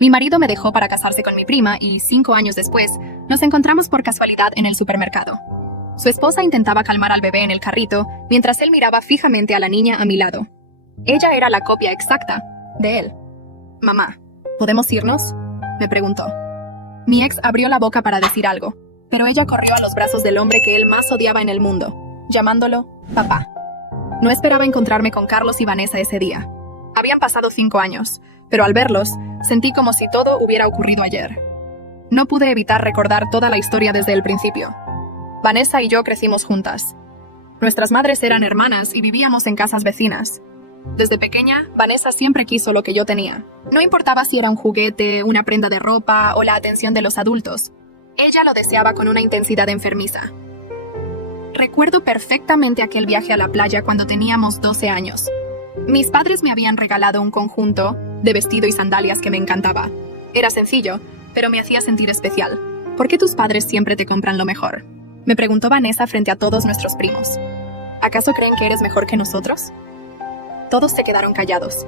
Mi marido me dejó para casarse con mi prima y 5 años después nos encontramos por casualidad en el supermercado. Su esposa intentaba calmar al bebé en el carrito mientras él miraba fijamente a la niña a mi lado. Ella era la copia exacta de él. «Mamá, ¿podemos irnos?», me preguntó. Mi ex abrió la boca para decir algo, pero ella corrió a los brazos del hombre que él más odiaba en el mundo, llamándolo papá. No esperaba encontrarme con Carlos y Vanessa ese día. Habían pasado 5 años, pero al verlos, sentí como si todo hubiera ocurrido ayer. No pude evitar recordar toda la historia desde el principio. Vanessa y yo crecimos juntas. Nuestras madres eran hermanas y vivíamos en casas vecinas. Desde pequeña, Vanessa siempre quiso lo que yo tenía. No importaba si era un juguete, una prenda de ropa o la atención de los adultos. Ella lo deseaba con una intensidad enfermiza. Recuerdo perfectamente aquel viaje a la playa cuando teníamos 12 años. Mis padres me habían regalado un conjunto de vestido y sandalias que me encantaba. Era sencillo, pero me hacía sentir especial. ¿Por qué tus padres siempre te compran lo mejor?, me preguntó Vanessa frente a todos nuestros primos. ¿Acaso creen que eres mejor que nosotros? Todos se quedaron callados.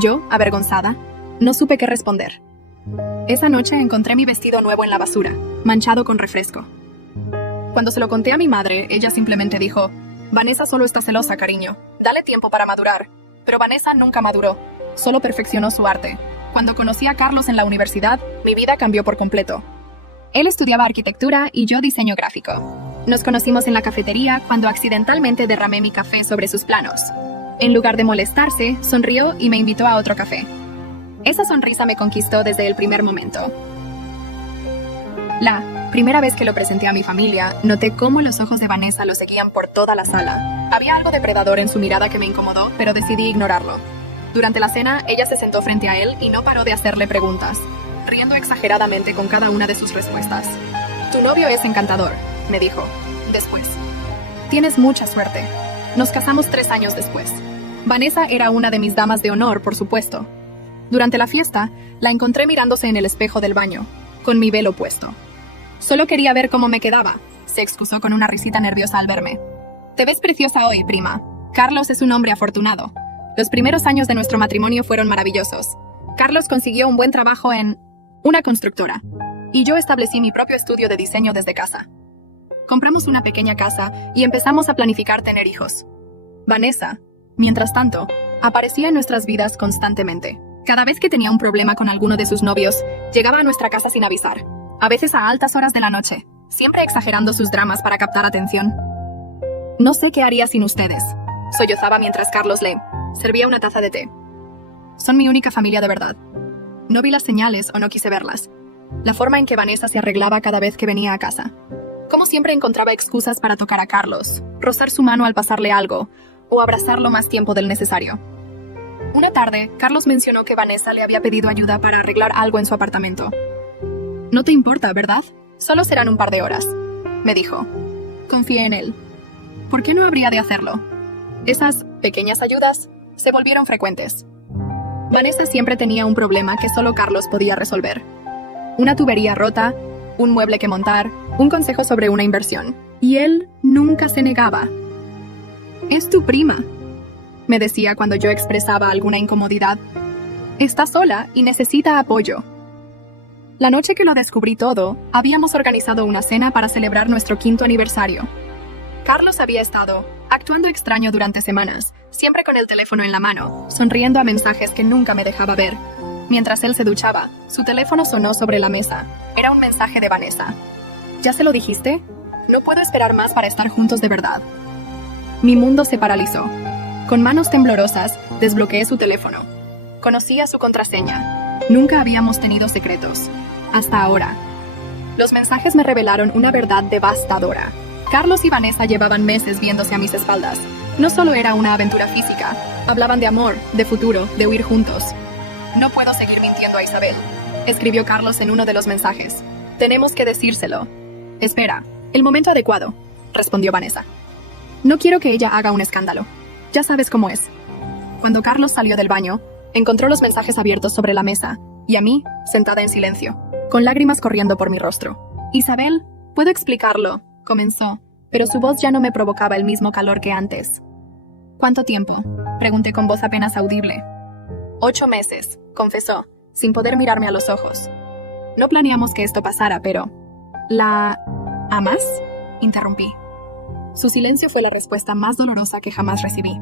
Yo, avergonzada, no supe qué responder. Esa noche encontré mi vestido nuevo en la basura, manchado con refresco. Cuando se lo conté a mi madre, ella simplemente dijo: «Vanessa solo está celosa, cariño. Dale tiempo para madurar». Pero Vanessa nunca maduró, solo perfeccionó su arte. Cuando conocí a Carlos en la universidad, mi vida cambió por completo. Él estudiaba arquitectura y yo diseño gráfico. Nos conocimos en la cafetería cuando accidentalmente derramé mi café sobre sus planos. En lugar de molestarse, sonrió y me invitó a otro café. Esa sonrisa me conquistó desde el primer momento. La primera vez que lo presenté a mi familia, noté cómo los ojos de Vanessa lo seguían por toda la sala. Había algo depredador en su mirada que me incomodó, pero decidí ignorarlo. Durante la cena, ella se sentó frente a él y no paró de hacerle preguntas, riendo exageradamente con cada una de sus respuestas. «Tu novio es encantador», me dijo. Después. «Tienes mucha suerte». Nos casamos 3 años después. Vanessa era una de mis damas de honor, por supuesto. Durante la fiesta, la encontré mirándose en el espejo del baño, con mi velo puesto. Solo quería ver cómo me quedaba, se excusó con una risita nerviosa al verme. «Te ves preciosa hoy, prima. Carlos es un hombre afortunado. Los primeros años de nuestro matrimonio fueron maravillosos. Carlos consiguió un buen trabajo en una constructora, y yo establecí mi propio estudio de diseño desde casa. Compramos una pequeña casa y empezamos a planificar tener hijos. Vanessa, mientras tanto, aparecía en nuestras vidas constantemente. Cada vez que tenía un problema con alguno de sus novios, llegaba a nuestra casa sin avisar, a veces a altas horas de la noche, siempre exagerando sus dramas para captar atención. «No sé qué haría sin ustedes», sollozaba mientras Carlos le servía una taza de té. «Son mi única familia de verdad». No vi las señales o no quise verlas. La forma en que Vanessa se arreglaba cada vez que venía a casa. Como siempre encontraba excusas para tocar a Carlos, rozar su mano al pasarle algo, o abrazarlo más tiempo del necesario. Una tarde, Carlos mencionó que Vanessa le había pedido ayuda para arreglar algo en su apartamento. «No te importa, ¿verdad? Solo serán un par de horas», me dijo. Confié en él. ¿Por qué no habría de hacerlo? Esas pequeñas ayudas se volvieron frecuentes. Vanessa siempre tenía un problema que solo Carlos podía resolver. Una tubería rota, un mueble que montar, un consejo sobre una inversión. Y él nunca se negaba. «Es tu prima», me decía cuando yo expresaba alguna incomodidad. «Está sola y necesita apoyo». La noche que lo descubrí todo, habíamos organizado una cena para celebrar nuestro 5º aniversario. Carlos había estado actuando extraño durante semanas, siempre con el teléfono en la mano, sonriendo a mensajes que nunca me dejaba ver. Mientras él se duchaba, su teléfono sonó sobre la mesa. Era un mensaje de Vanessa. «¿Ya se lo dijiste? No puedo esperar más para estar juntos de verdad». Mi mundo se paralizó. Con manos temblorosas, desbloqueé su teléfono. Conocía su contraseña. Nunca habíamos tenido secretos. Hasta ahora. Los mensajes me revelaron una verdad devastadora. Carlos y Vanessa llevaban meses viéndose a mis espaldas. No solo era una aventura física. Hablaban de amor, de futuro, de huir juntos. «No puedo seguir mintiendo a Isabel», escribió Carlos en uno de los mensajes. «Tenemos que decírselo». «Espera, el momento adecuado», respondió Vanessa. «No quiero que ella haga un escándalo. Ya sabes cómo es». Cuando Carlos salió del baño, encontró los mensajes abiertos sobre la mesa, y a mí, sentada en silencio, con lágrimas corriendo por mi rostro. «Isabel, puedo explicarlo», comenzó, pero su voz ya no me provocaba el mismo calor que antes. «¿Cuánto tiempo?», pregunté con voz apenas audible. 8 meses, confesó, sin poder mirarme a los ojos. No planeamos que esto pasara, pero... ¿La amas?, interrumpí. Su silencio fue la respuesta más dolorosa que jamás recibí.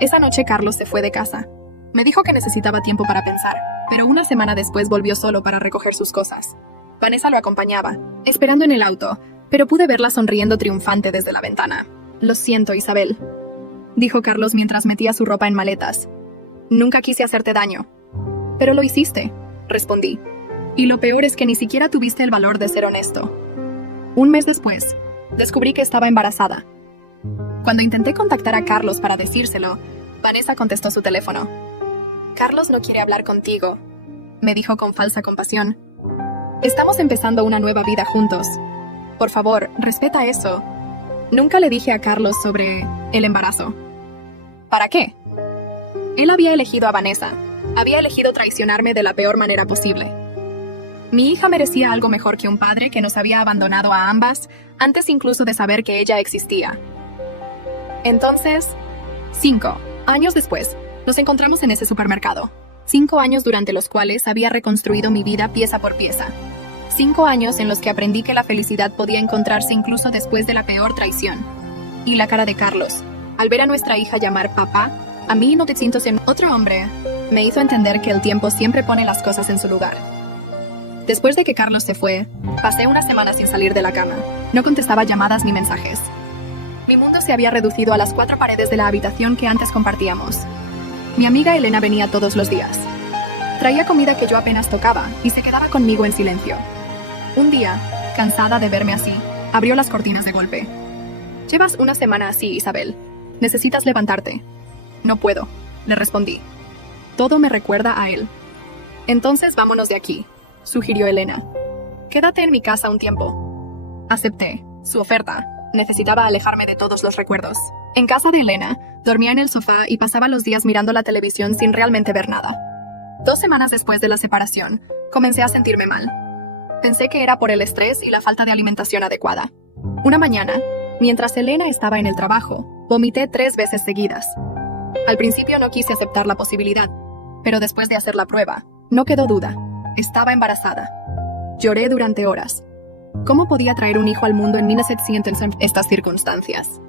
Esa noche Carlos se fue de casa. Me dijo que necesitaba tiempo para pensar, pero una semana después volvió solo para recoger sus cosas. Vanessa lo acompañaba, esperando en el auto, pero pude verla sonriendo triunfante desde la ventana. «Lo siento, Isabel», dijo Carlos mientras metía su ropa en maletas. «Nunca quise hacerte daño». «Pero lo hiciste», respondí. «Y lo peor es que ni siquiera tuviste el valor de ser honesto». Un mes después, descubrí que estaba embarazada. Cuando intenté contactar a Carlos para decírselo, Vanessa contestó su teléfono. «Carlos no quiere hablar contigo», me dijo con falsa compasión. «Estamos empezando una nueva vida juntos. Por favor, respeta eso». Nunca le dije a Carlos sobre el embarazo. ¿Para qué? Él había elegido a Vanessa. Había elegido traicionarme de la peor manera posible. Mi hija merecía algo mejor que un padre que nos había abandonado a ambas antes incluso de saber que ella existía. Entonces, 5 años después, nos encontramos en ese supermercado. 5 años durante los cuales había reconstruido mi vida pieza por pieza. 5 años en los que aprendí que la felicidad podía encontrarse incluso después de la peor traición. Y la cara de Carlos, al ver a nuestra hija llamar papá, a 1900 en otro hombre, me hizo entender que el tiempo siempre pone las cosas en su lugar. Después de que Carlos se fue, pasé una semana sin salir de la cama. No contestaba llamadas ni mensajes. Mi mundo se había reducido a las 4 paredes de la habitación que antes compartíamos. Mi amiga Elena venía todos los días. Traía comida que yo apenas tocaba y se quedaba conmigo en silencio. Un día, cansada de verme así, abrió las cortinas de golpe. «Llevas una semana así, Isabel. Necesitas levantarte». «No puedo», le respondí. «Todo me recuerda a él». «Entonces vámonos de aquí», sugirió Elena. «Quédate en mi casa un tiempo». Acepté su oferta. Necesitaba alejarme de todos los recuerdos. En casa de Elena, dormía en el sofá y pasaba los días mirando la televisión sin realmente ver nada. 2 semanas después de la separación, comencé a sentirme mal. Pensé que era por el estrés y la falta de alimentación adecuada. Una mañana, mientras Elena estaba en el trabajo, vomité 3 veces seguidas. Al principio no quise aceptar la posibilidad, pero después de hacer la prueba, no quedó duda. Estaba embarazada. Lloré durante horas. ¿Cómo podía traer un hijo al mundo en 1700 en estas circunstancias?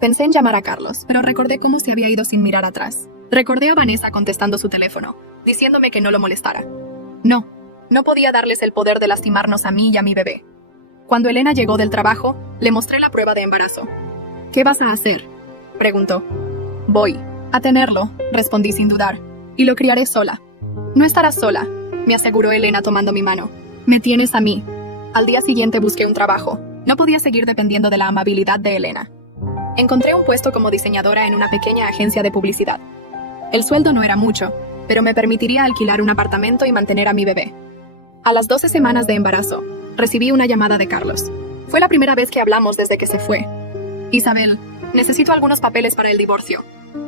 Pensé en llamar a Carlos, pero recordé cómo se había ido sin mirar atrás. Recordé a Vanessa contestando su teléfono, diciéndome que no lo molestara. No podía darles el poder de lastimarnos a mí y a mi bebé. Cuando Elena llegó del trabajo, le mostré la prueba de embarazo. «¿Qué vas a hacer?», preguntó. «Voy a tenerlo», respondí sin dudar, «y lo criaré sola». «No estarás sola», me aseguró Elena tomando mi mano. «Me tienes a mí». Al día siguiente busqué un trabajo. No podía seguir dependiendo de la amabilidad de Elena. Encontré un puesto como diseñadora en una pequeña agencia de publicidad. El sueldo no era mucho, pero me permitiría alquilar un apartamento y mantener a mi bebé. A las 12 semanas de embarazo, recibí una llamada de Carlos. Fue la primera vez que hablamos desde que se fue. «Isabel, necesito algunos papeles para el divorcio»,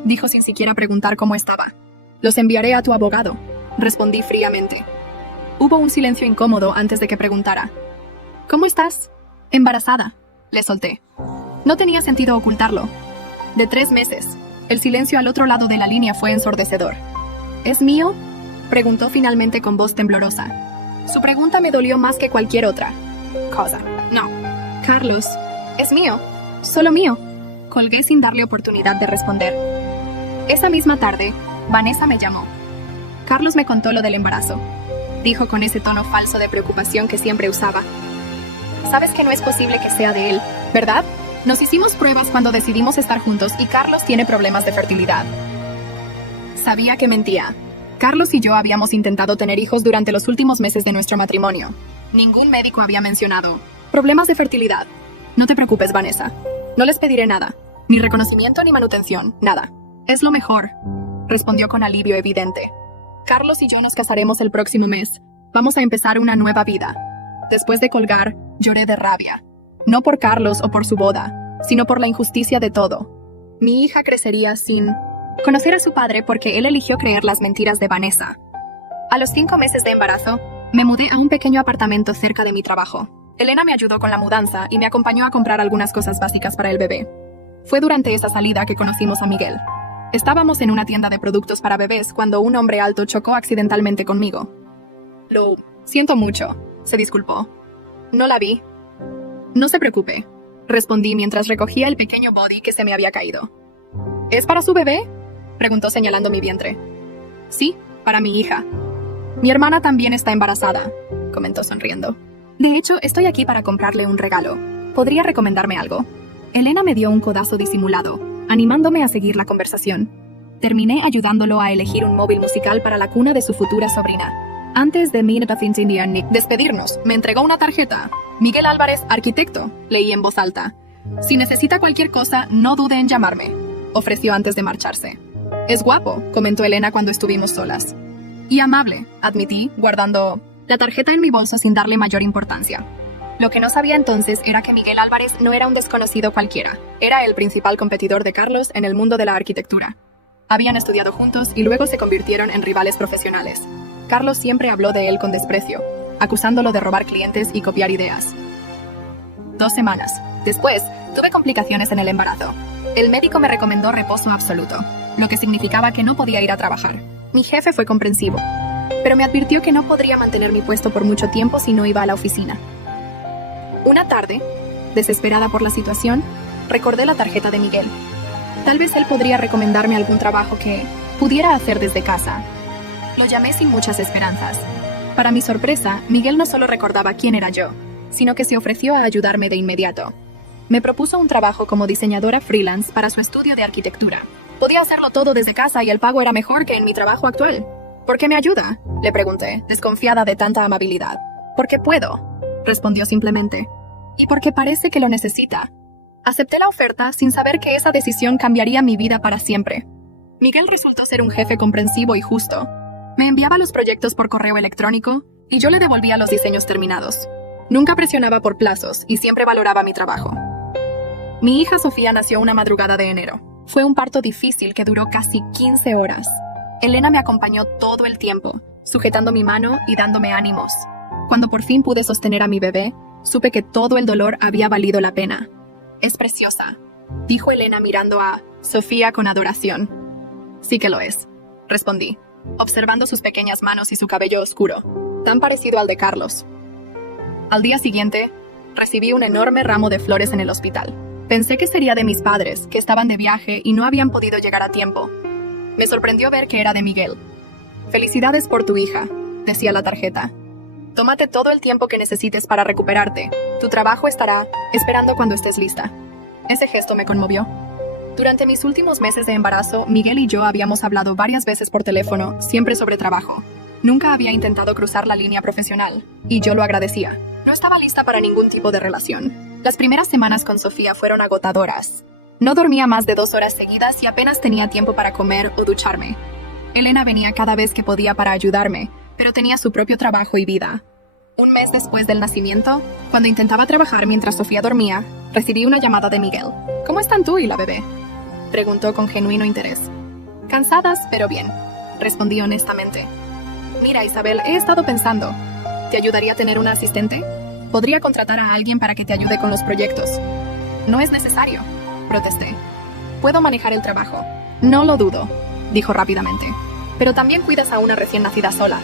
dijo sin siquiera preguntar cómo estaba. «Los enviaré a tu abogado», respondí fríamente. Hubo un silencio incómodo antes de que preguntara. «¿Cómo estás?» «Embarazada», le solté. No tenía sentido ocultarlo. De 3 meses. El silencio al otro lado de la línea fue ensordecedor. «¿Es mío?», preguntó finalmente con voz temblorosa. Su pregunta me dolió más que cualquier otra cosa. «No, Carlos, es mío, solo mío». Colgué sin darle oportunidad de responder. Esa misma tarde, Vanessa me llamó. «Carlos me contó lo del embarazo», dijo con ese tono falso de preocupación que siempre usaba. «Sabes que no es posible que sea de él, ¿verdad? Nos hicimos pruebas cuando decidimos estar juntos y Carlos tiene problemas de fertilidad». Sabía que mentía. Carlos y yo habíamos intentado tener hijos durante los últimos meses de nuestro matrimonio. Ningún médico había mencionado problemas de fertilidad. «No te preocupes, Vanessa. No les pediré nada. Ni reconocimiento ni manutención. Nada. Es lo mejor», respondió con alivio evidente. «Carlos y yo nos casaremos el próximo mes. Vamos a empezar una nueva vida». Después de colgar, lloré de rabia. No por Carlos o por su boda, sino por la injusticia de todo. Mi hija crecería sin conocer a su padre porque él eligió creer las mentiras de Vanessa. A los 5 meses de embarazo, me mudé a un pequeño apartamento cerca de mi trabajo. Elena me ayudó con la mudanza y me acompañó a comprar algunas cosas básicas para el bebé. Fue durante esa salida que conocimos a Miguel. Estábamos en una tienda de productos para bebés cuando un hombre alto chocó accidentalmente conmigo. Lo siento mucho, se disculpó. No la vi. No se preocupe, respondí mientras recogía el pequeño body que se me había caído. ¿Es para su bebé?, preguntó señalando mi vientre. Sí, para mi hija. Mi hermana también está embarazada, comentó sonriendo. De hecho, estoy aquí para comprarle un regalo. ¿Podría recomendarme algo? Elena me dio un codazo disimulado, animándome a seguir la conversación. Terminé ayudándolo a elegir un móvil musical para la cuna de su futura sobrina. Antes de despedirnos, me entregó una tarjeta. Miguel Álvarez, arquitecto, leí en voz alta. Si necesita cualquier cosa, no dude en llamarme, ofreció antes de marcharse. Es guapo, comentó Elena cuando estuvimos solas. Y amable, admití, guardando la tarjeta en mi bolso sin darle mayor importancia. Lo que no sabía entonces era que Miguel Álvarez no era un desconocido cualquiera. Era el principal competidor de Carlos en el mundo de la arquitectura. Habían estudiado juntos y luego se convirtieron en rivales profesionales. Carlos siempre habló de él con desprecio, acusándolo de robar clientes y copiar ideas. 2 semanas después, tuve complicaciones en el embarazo. El médico me recomendó reposo absoluto, lo que significaba que no podía ir a trabajar. Mi jefe fue comprensivo, pero me advirtió que no podría mantener mi puesto por mucho tiempo si no iba a la oficina. Una tarde, desesperada por la situación, recordé la tarjeta de Miguel. Tal vez él podría recomendarme algún trabajo que pudiera hacer desde casa. Lo llamé sin muchas esperanzas. Para mi sorpresa, Miguel no solo recordaba quién era yo, sino que se ofreció a ayudarme de inmediato. Me propuso un trabajo como diseñadora freelance para su estudio de arquitectura. Podía hacerlo todo desde casa y el pago era mejor que en mi trabajo actual. ¿Por qué me ayuda?, le pregunté, desconfiada de tanta amabilidad. Porque puedo, respondió simplemente. Y porque parece que lo necesita. Acepté la oferta sin saber que esa decisión cambiaría mi vida para siempre. Miguel resultó ser un jefe comprensivo y justo. Me enviaba los proyectos por correo electrónico y yo le devolvía los diseños terminados. Nunca presionaba por plazos y siempre valoraba mi trabajo. Mi hija Sofía nació una madrugada de enero. Fue un parto difícil que duró casi 15 horas. Elena me acompañó todo el tiempo, sujetando mi mano y dándome ánimos. Cuando por fin pude sostener a mi bebé, supe que todo el dolor había valido la pena. Es preciosa, dijo Elena mirando a Sofía con adoración. Sí que lo es, respondí, observando sus pequeñas manos y su cabello oscuro, tan parecido al de Carlos. Al día siguiente, recibí un enorme ramo de flores en el hospital. Pensé que sería de mis padres, que estaban de viaje y no habían podido llegar a tiempo. Me sorprendió ver que era de Miguel. Felicidades por tu hija, decía la tarjeta. Tómate todo el tiempo que necesites para recuperarte. Tu trabajo estará esperando cuando estés lista. Ese gesto me conmovió. Durante mis últimos meses de embarazo, Miguel y yo habíamos hablado varias veces por teléfono, siempre sobre trabajo. Nunca había intentado cruzar la línea profesional, y yo lo agradecía. No estaba lista para ningún tipo de relación. Las primeras semanas con Sofía fueron agotadoras. No dormía más de 2 horas seguidas y apenas tenía tiempo para comer o ducharme. Elena venía cada vez que podía para ayudarme, pero tenía su propio trabajo y vida. Un mes después del nacimiento, cuando intentaba trabajar mientras Sofía dormía, recibí una llamada de Miguel. ¿Cómo están tú y la bebé?, preguntó con genuino interés. Cansadas, pero bien, respondí honestamente. Mira, Isabel, he estado pensando. ¿Te ayudaría a tener una asistente? Podría contratar a alguien para que te ayude con los proyectos. No es necesario, protesté. Puedo manejar el trabajo. No lo dudo, dijo rápidamente. Pero también cuidas a una recién nacida sola.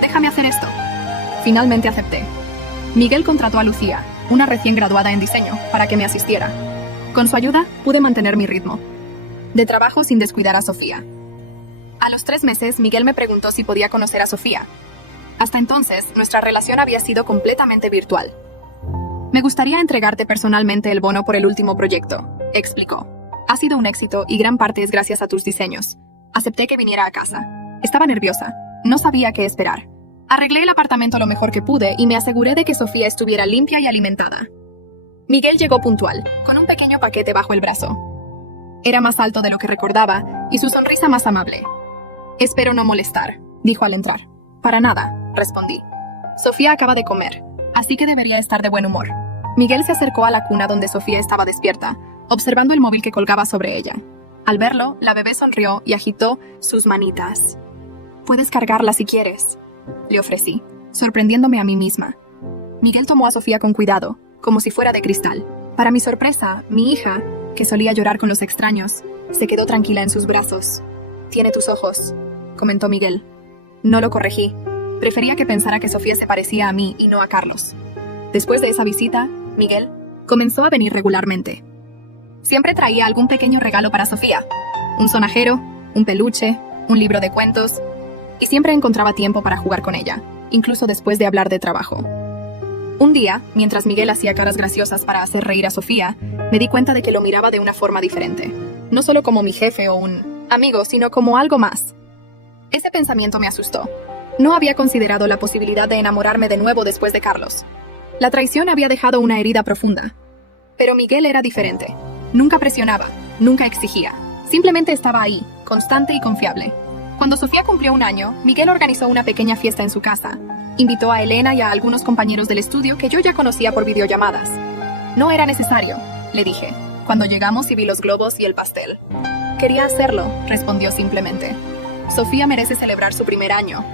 Déjame hacer esto. Finalmente acepté. Miguel contrató a Lucía, una recién graduada en diseño, para que me asistiera. Con su ayuda, pude mantener mi ritmo de trabajo sin descuidar a Sofía. A los 3 meses, Miguel me preguntó si podía conocer a Sofía. Hasta entonces, nuestra relación había sido completamente virtual. Me gustaría entregarte personalmente el bono por el último proyecto, explicó. Ha sido un éxito y gran parte es gracias a tus diseños. Acepté que viniera a casa. Estaba nerviosa. No sabía qué esperar. Arreglé el apartamento lo mejor que pude y me aseguré de que Sofía estuviera limpia y alimentada. Miguel llegó puntual, con un pequeño paquete bajo el brazo. Era más alto de lo que recordaba y su sonrisa más amable. Espero no molestar, dijo al entrar. Para nada, respondí. Sofía acaba de comer, así que debería estar de buen humor. Miguel se acercó a la cuna donde Sofía estaba despierta, observando el móvil que colgaba sobre ella. Al verlo, la bebé sonrió y agitó sus manitas. Puedes cargarla si quieres, le ofrecí, sorprendiéndome a mí misma. Miguel tomó a Sofía con cuidado, como si fuera de cristal. Para mi sorpresa, mi hija, que solía llorar con los extraños, Se quedó tranquila en sus brazos. «Tiene tus ojos», comentó Miguel. No lo corregí. Prefería que pensara que Sofía se parecía a mí y no a Carlos. Después de esa visita, Miguel comenzó a venir regularmente. Siempre traía algún pequeño regalo para Sofía. Un sonajero, un peluche, un libro de cuentos, y siempre encontraba tiempo para jugar con ella, incluso después de hablar de trabajo. Un día, mientras Miguel hacía caras graciosas para hacer reír a Sofía, me di cuenta de que lo miraba de una forma diferente. No solo como mi jefe o un amigo, sino como algo más. Ese pensamiento me asustó. No había considerado la posibilidad de enamorarme de nuevo después de Carlos. La traición había dejado una herida profunda. Pero Miguel era diferente. Nunca presionaba, nunca exigía. Simplemente estaba ahí, constante y confiable. Cuando Sofía cumplió 1 año, Miguel organizó una pequeña fiesta en su casa. Invitó a Elena y a algunos compañeros del estudio que yo ya conocía por videollamadas. No era necesario, le dije, cuando llegamos y vi los globos y el pastel. Quería hacerlo, respondió simplemente. Sofía merece celebrar su 1er año.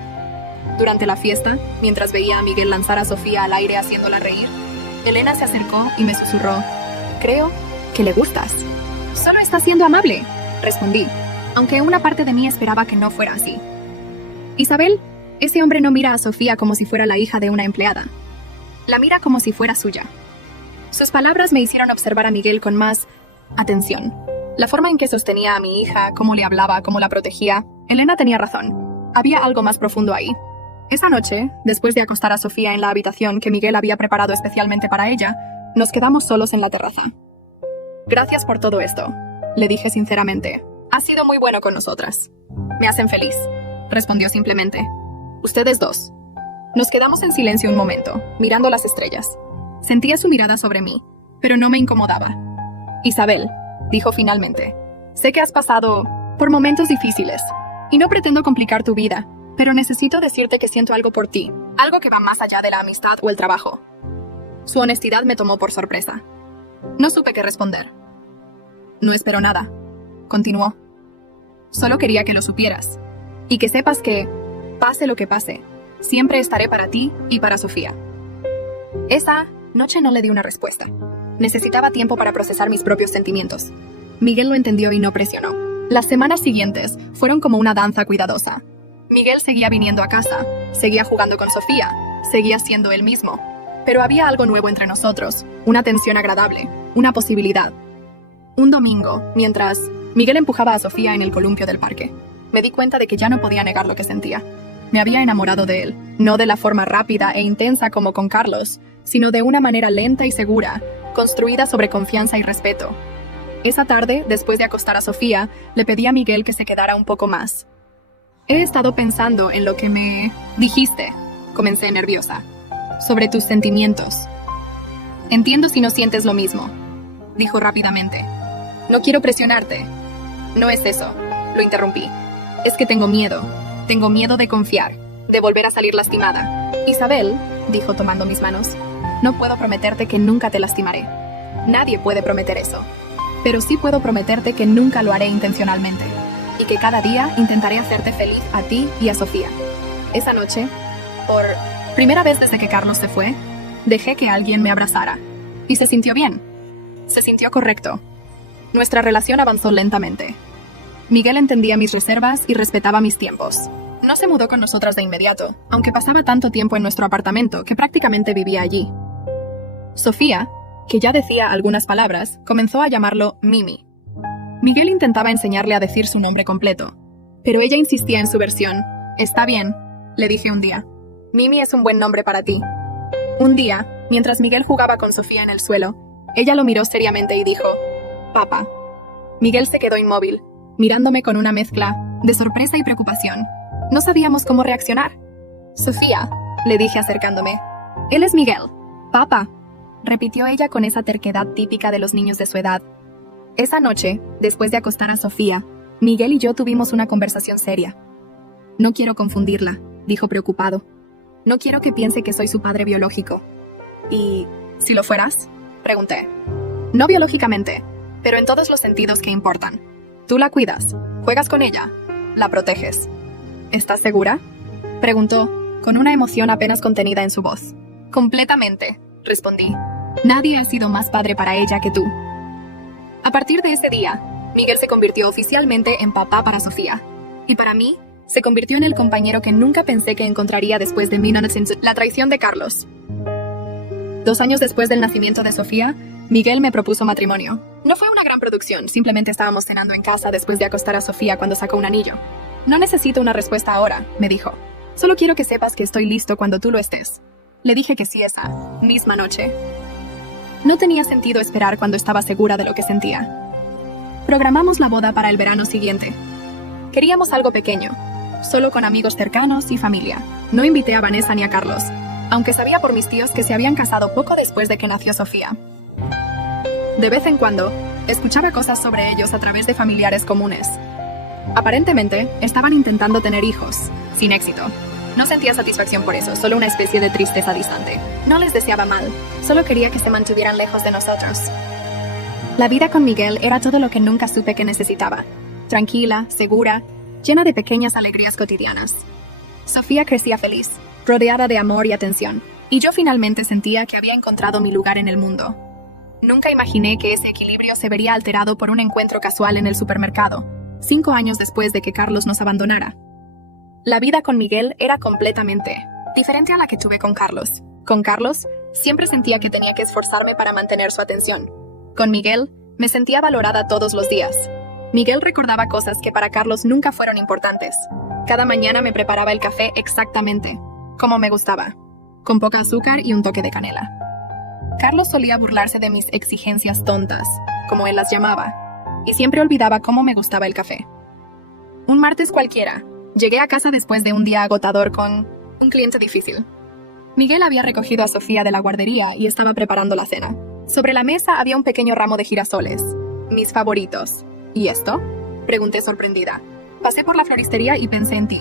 Durante la fiesta, mientras veía a Miguel lanzar a Sofía al aire haciéndola reír, Elena se acercó y me susurró: «Creo que le gustas». «Solo está siendo amable», respondí, aunque una parte de mí esperaba que no fuera así. «Isabel, ese hombre no mira a Sofía como si fuera la hija de una empleada. La mira como si fuera suya». Sus palabras me hicieron observar a Miguel con más atención. La forma en que sostenía a mi hija, cómo le hablaba, cómo la protegía. Elena tenía razón. Había algo más profundo ahí. Esa noche, después de acostar a Sofía en la habitación que Miguel había preparado especialmente para ella, nos quedamos solos en la terraza. «Gracias por todo esto», le dije sinceramente. «Has sido muy bueno con nosotras». «Me hacen feliz», respondió simplemente. «Ustedes dos». Nos quedamos en silencio un momento, mirando las estrellas. Sentía su mirada sobre mí, pero no me incomodaba. «Isabel», dijo finalmente, «sé que has pasado por momentos difíciles, y no pretendo complicar tu vida, pero necesito decirte que siento algo por ti, algo que va más allá de la amistad o el trabajo». Su honestidad me tomó por sorpresa. No supe qué responder. «No espero nada», continuó. «Solo quería que lo supieras, y que sepas que, pase lo que pase, siempre estaré para ti y para Sofía». Esa noche no le di una respuesta. Necesitaba tiempo para procesar mis propios sentimientos. Miguel lo entendió y no presionó. Las semanas siguientes fueron como una danza cuidadosa. Miguel seguía viniendo a casa, seguía jugando con Sofía, seguía siendo él mismo. Pero había algo nuevo entre nosotros, una tensión agradable, una posibilidad. Un domingo, mientras Miguel empujaba a Sofía en el columpio del parque, me di cuenta de que ya no podía negar lo que sentía. Me había enamorado de él, no de la forma rápida e intensa como con Carlos, sino de una manera lenta y segura, construida sobre confianza y respeto. Esa tarde, después de acostar a Sofía, le pedí a Miguel que se quedara un poco más. «He estado pensando en lo que me dijiste», comencé nerviosa, «sobre tus sentimientos». «Entiendo si no sientes lo mismo», dijo rápidamente. «No quiero presionarte». «No es eso», lo interrumpí. «Es que tengo miedo de confiar, de volver a salir lastimada». «Isabel», dijo tomando mis manos, «no puedo prometerte que nunca te lastimaré. Nadie puede prometer eso. Pero sí puedo prometerte que nunca lo haré intencionalmente, y que cada día intentaré hacerte feliz a ti y a Sofía». Esa noche, por primera vez desde que Carlos se fue, dejé que alguien me abrazara. Y se sintió bien. Se sintió correcto. Nuestra relación avanzó lentamente. Miguel entendía mis reservas y respetaba mis tiempos. No se mudó con nosotras de inmediato, aunque pasaba tanto tiempo en nuestro apartamento que prácticamente vivía allí. Sofía, que ya decía algunas palabras, comenzó a llamarlo Mimi. Miguel intentaba enseñarle a decir su nombre completo, pero ella insistía en su versión. «Está bien», le dije un día. «Mimi es un buen nombre para ti». Un día, mientras Miguel jugaba con Sofía en el suelo, ella lo miró seriamente y dijo: «Papá». Miguel se quedó inmóvil, mirándome con una mezcla de sorpresa y preocupación. No sabíamos cómo reaccionar. «Sofía», le dije acercándome. «Él es Miguel». «Papá», repitió ella con esa terquedad típica de los niños de su edad. Esa noche, después de acostar a Sofía, Miguel y yo tuvimos una conversación seria. «No quiero confundirla», dijo preocupado. «No quiero que piense que soy su padre biológico». «¿Y si lo fueras?», pregunté. «No biológicamente, pero en todos los sentidos que importan. Tú la cuidas, juegas con ella, la proteges». «¿Estás segura?», preguntó, con una emoción apenas contenida en su voz. «Completamente», respondí. «Nadie ha sido más padre para ella que tú». A partir de ese día, Miguel se convirtió oficialmente en papá para Sofía. Y para mí, se convirtió en el compañero que nunca pensé que encontraría después de la traición de Carlos. 2 años después del nacimiento de Sofía, Miguel me propuso matrimonio. No fue una gran producción, simplemente estábamos cenando en casa después de acostar a Sofía cuando sacó un anillo. No necesito una respuesta ahora, me dijo. Solo quiero que sepas que estoy listo cuando tú lo estés. Le dije que sí esa misma noche. No tenía sentido esperar cuando estaba segura de lo que sentía. Programamos la boda para el verano siguiente. Queríamos algo pequeño, solo con amigos cercanos y familia. No invité a Vanessa ni a Carlos, aunque sabía por mis tíos que se habían casado poco después de que nació Sofía. De vez en cuando, escuchaba cosas sobre ellos a través de familiares comunes. Aparentemente, estaban intentando tener hijos, sin éxito. No sentía satisfacción por eso, solo una especie de tristeza distante. No les deseaba mal, solo quería que se mantuvieran lejos de nosotros. La vida con Miguel era todo lo que nunca supe que necesitaba. Tranquila, segura, llena de pequeñas alegrías cotidianas. Sofía crecía feliz, rodeada de amor y atención, y yo finalmente sentía que había encontrado mi lugar en el mundo. Nunca imaginé que ese equilibrio se vería alterado por un encuentro casual en el supermercado, 5 años después de que Carlos nos abandonara. La vida con Miguel era completamente diferente a la que tuve con Carlos. Con Carlos, siempre sentía que tenía que esforzarme para mantener su atención. Con Miguel, me sentía valorada todos los días. Miguel recordaba cosas que para Carlos nunca fueron importantes. Cada mañana me preparaba el café exactamente, como me gustaba, con poca azúcar y un toque de canela. Carlos solía burlarse de mis exigencias tontas, como él las llamaba, y siempre olvidaba cómo me gustaba el café. Un martes cualquiera, llegué a casa después de un día agotador con un cliente difícil. Miguel había recogido a Sofía de la guardería y estaba preparando la cena. Sobre la mesa había un pequeño ramo de girasoles, mis favoritos. ¿Y esto?, pregunté sorprendida. Pasé por la floristería y pensé en ti.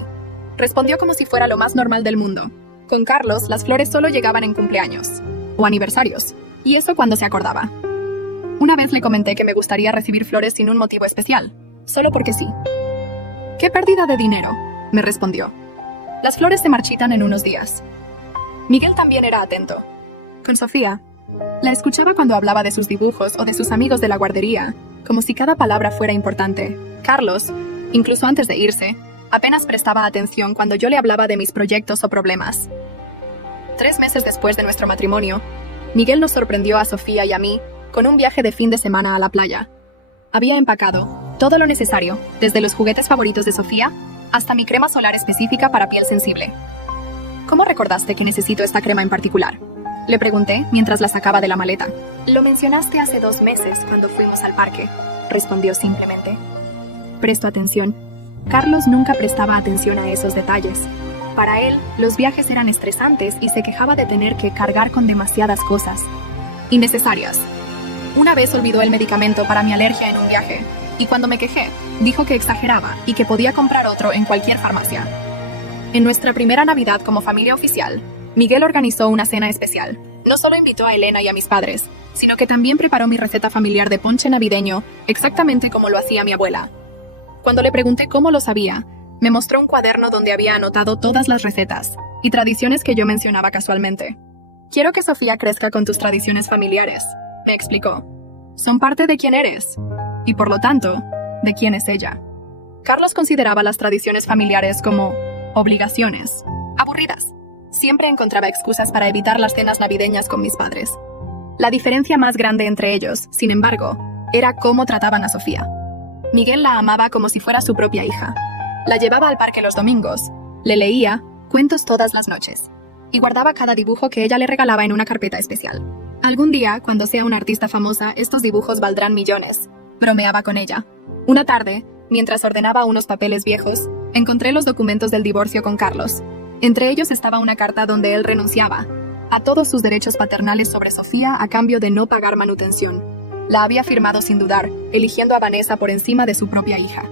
Respondió como si fuera lo más normal del mundo. Con Carlos, las flores solo llegaban en cumpleaños o aniversarios, y eso cuando se acordaba. Una vez le comenté que me gustaría recibir flores sin un motivo especial, solo porque sí. «¿Qué pérdida de dinero?», me respondió. «Las flores se marchitan en unos días». Miguel también era atento. Con Sofía, la escuchaba cuando hablaba de sus dibujos o de sus amigos de la guardería, como si cada palabra fuera importante. Carlos, incluso antes de irse, apenas prestaba atención cuando yo le hablaba de mis proyectos o problemas. 3 meses después de nuestro matrimonio, Miguel nos sorprendió a Sofía y a mí con un viaje de fin de semana a la playa. Había empacado todo lo necesario, desde los juguetes favoritos de Sofía hasta mi crema solar específica para piel sensible. ¿Cómo recordaste que necesito esta crema en particular?, le pregunté mientras la sacaba de la maleta. «Lo mencionaste hace 2 meses cuando fuimos al parque», respondió simplemente. Presto atención. Carlos nunca prestaba atención a esos detalles. Para él, los viajes eran estresantes y se quejaba de tener que cargar con demasiadas cosas innecesarias. Una vez olvidó el medicamento para mi alergia en un viaje, y cuando me quejé, dijo que exageraba y que podía comprar otro en cualquier farmacia. En nuestra primera Navidad como familia oficial, Miguel organizó una cena especial. No solo invitó a Elena y a mis padres, sino que también preparó mi receta familiar de ponche navideño, exactamente como lo hacía mi abuela. Cuando le pregunté cómo lo sabía, me mostró un cuaderno donde había anotado todas las recetas y tradiciones que yo mencionaba casualmente. «Quiero que Sofía crezca con tus tradiciones familiares», me explicó. «Son parte de quién eres, y por lo tanto, de quién es ella». Carlos consideraba las tradiciones familiares como obligaciones, aburridas. Siempre encontraba excusas para evitar las cenas navideñas con mis padres. La diferencia más grande entre ellos, sin embargo, era cómo trataban a Sofía. Miguel la amaba como si fuera su propia hija. La llevaba al parque los domingos, le leía cuentos todas las noches y guardaba cada dibujo que ella le regalaba en una carpeta especial. «Algún día, cuando sea una artista famosa, estos dibujos valdrán millones», bromeaba con ella. Una tarde, mientras ordenaba unos papeles viejos, encontré los documentos del divorcio con Carlos. Entre ellos estaba una carta donde él renunciaba a todos sus derechos paternales sobre Sofía a cambio de no pagar manutención. La había firmado sin dudar, eligiendo a Vanessa por encima de su propia hija.